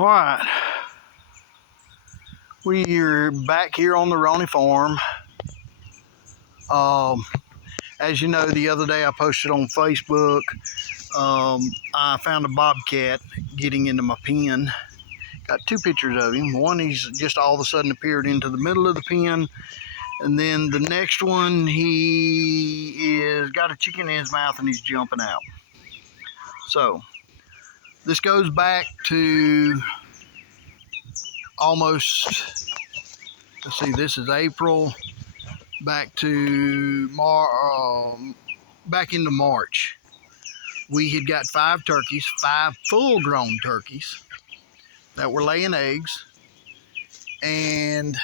All right, we're back here on the Roney Farm. As you know, the other day I posted on Facebook, I found a bobcat getting into my pen. Got two pictures of him. One, he's just all of a sudden appeared into the middle of the pen, and then the next one, he is got a chicken in his mouth and he's jumping out. So this goes back to almost, let's see, this is April, back to back into March. We had got 5 turkeys, 5 full-grown turkeys that were laying eggs, and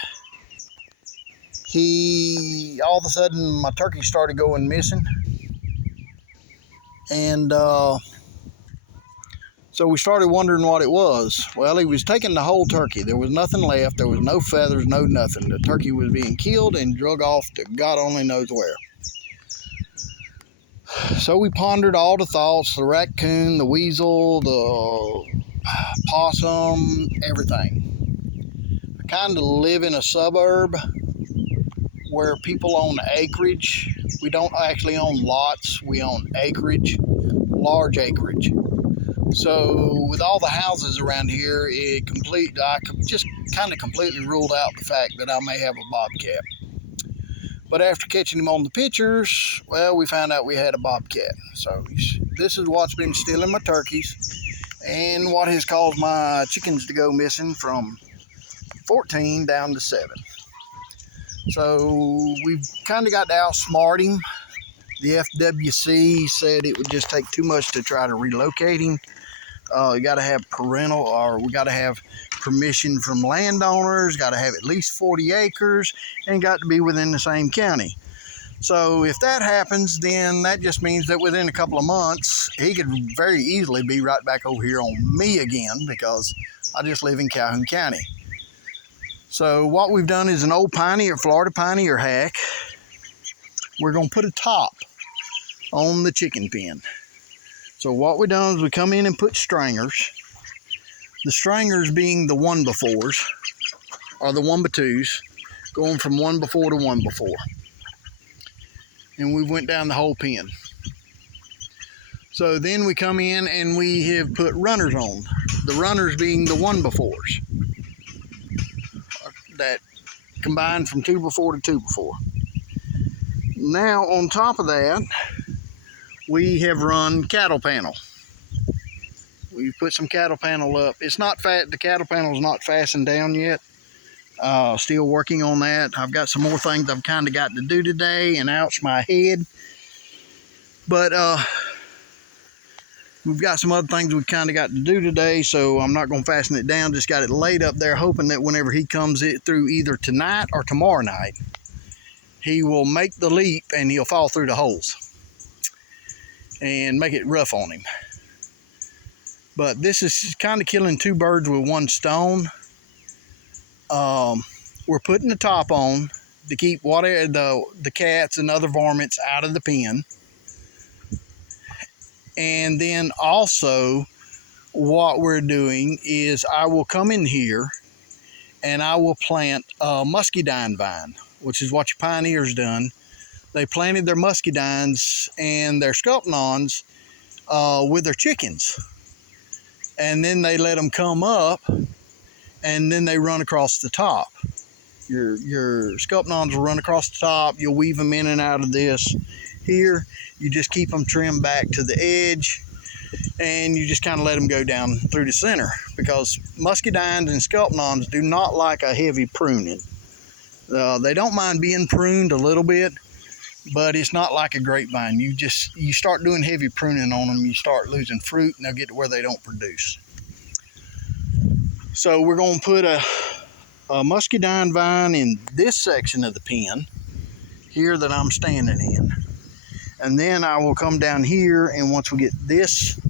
all of a sudden my turkey started going missing, and so we started wondering what it was. Well, he was taking the whole turkey. There was nothing left. There was no feathers, no nothing. The turkey was being killed and drug off to God only knows where. So we pondered all the thoughts, the raccoon, the weasel, the possum, everything. I kind of live in a suburb where people own acreage. We don't actually own lots. We own acreage, large acreage. So with all the houses around here, I just kind of completely ruled out the fact that I may have a bobcat. But after catching him on the pictures, well, we found out we had a bobcat. So this is what's been stealing my turkeys and what has caused my chickens to go missing from 14 down to 7. So we've kind of got to outsmart him. The FWC said it would just take too much to try to relocate him. You got to have we got to have permission from landowners, got to have at least 40 acres, and got to be within the same county. So if that happens, then that just means that within a couple of months, he could very easily be right back over here on me again, because I just live in Calhoun County. So what we've done is an old piney or Florida piney or hack. We're going to put a top on the chicken pen. So what we done is we come in and put stringers. The stringers being the 1x4s or the 1x2s, going from 1x4 to 1x4. And we went down the whole pen. So then we come in and we have put runners on. The runners being the 1x4s that combined from 2x4 to 2x4. Now on top of that, we have run cattle panel. We've put some cattle panel up. It's not the cattle panel is not fastened down yet. Still working on that. I've got some more things I've kind of got to do today, and ouch my head. But we've got some other things we've kind of got to do today, so I'm not going to fasten it down. Just got it laid up there, hoping that whenever he comes through either tonight or tomorrow night, he will make the leap and he'll fall through the holes and make it rough on him. But this is kind of killing 2 birds with 1 stone. We're putting the top on to keep whatever the cats and other varmints out of the pen. And then also what we're doing is I will come in here and I will plant a muscadine vine, which is what your pioneers done. They planted their muscadines and their sculpinons with their chickens. And then they let them come up, and then they run across the top. Your sculpinons will run across the top. You'll weave them in and out of this. Here, you just keep them trimmed back to the edge, and you just kind of let them go down through the center, because muscadines and sculpinons do not like a heavy pruning. They don't mind being pruned a little bit, but it's not like a grapevine. You start doing heavy pruning on them, you start losing fruit, and they'll get to where they don't produce. So we're going to put a muscadine vine in this section of the pen here that I'm standing in. And then I will come down here, and once we get this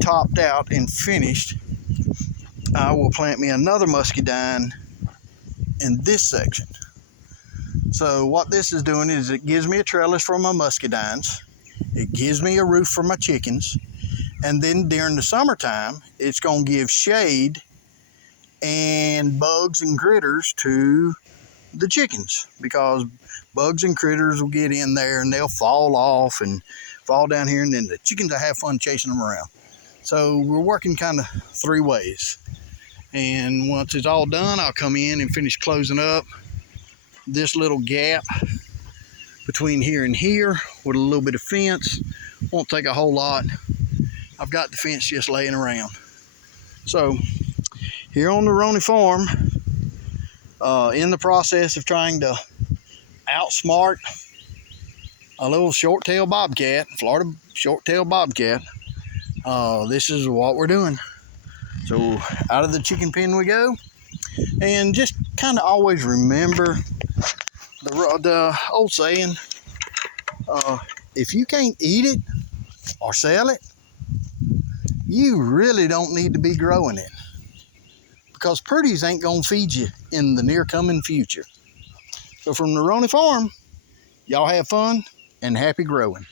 topped out and finished, I will plant me another muscadine in this section. So what this is doing is it gives me a trellis for my muscadines, it gives me a roof for my chickens, And then during the summertime, it's going to give shade and bugs and critters to the chickens, because bugs and critters will get in there and they'll fall off and fall down here, and then the chickens will have fun chasing them around. So we're working kind of 3 ways. And once it's all done, I'll come in and finish closing up this little gap between here and here with a little bit of fence. Won't take a whole lot. I've got the fence just laying around. So here on the Roney Farm, in the process of trying to outsmart a little short-tailed bobcat, Florida short-tailed bobcat, this is what we're doing. So out of the chicken pen we go, and just kind of always remember the old saying, if you can't eat it or sell it, you really don't need to be growing it, because pretties ain't gonna feed you in the near coming future. So from the Roney Farm, y'all have fun and happy growing.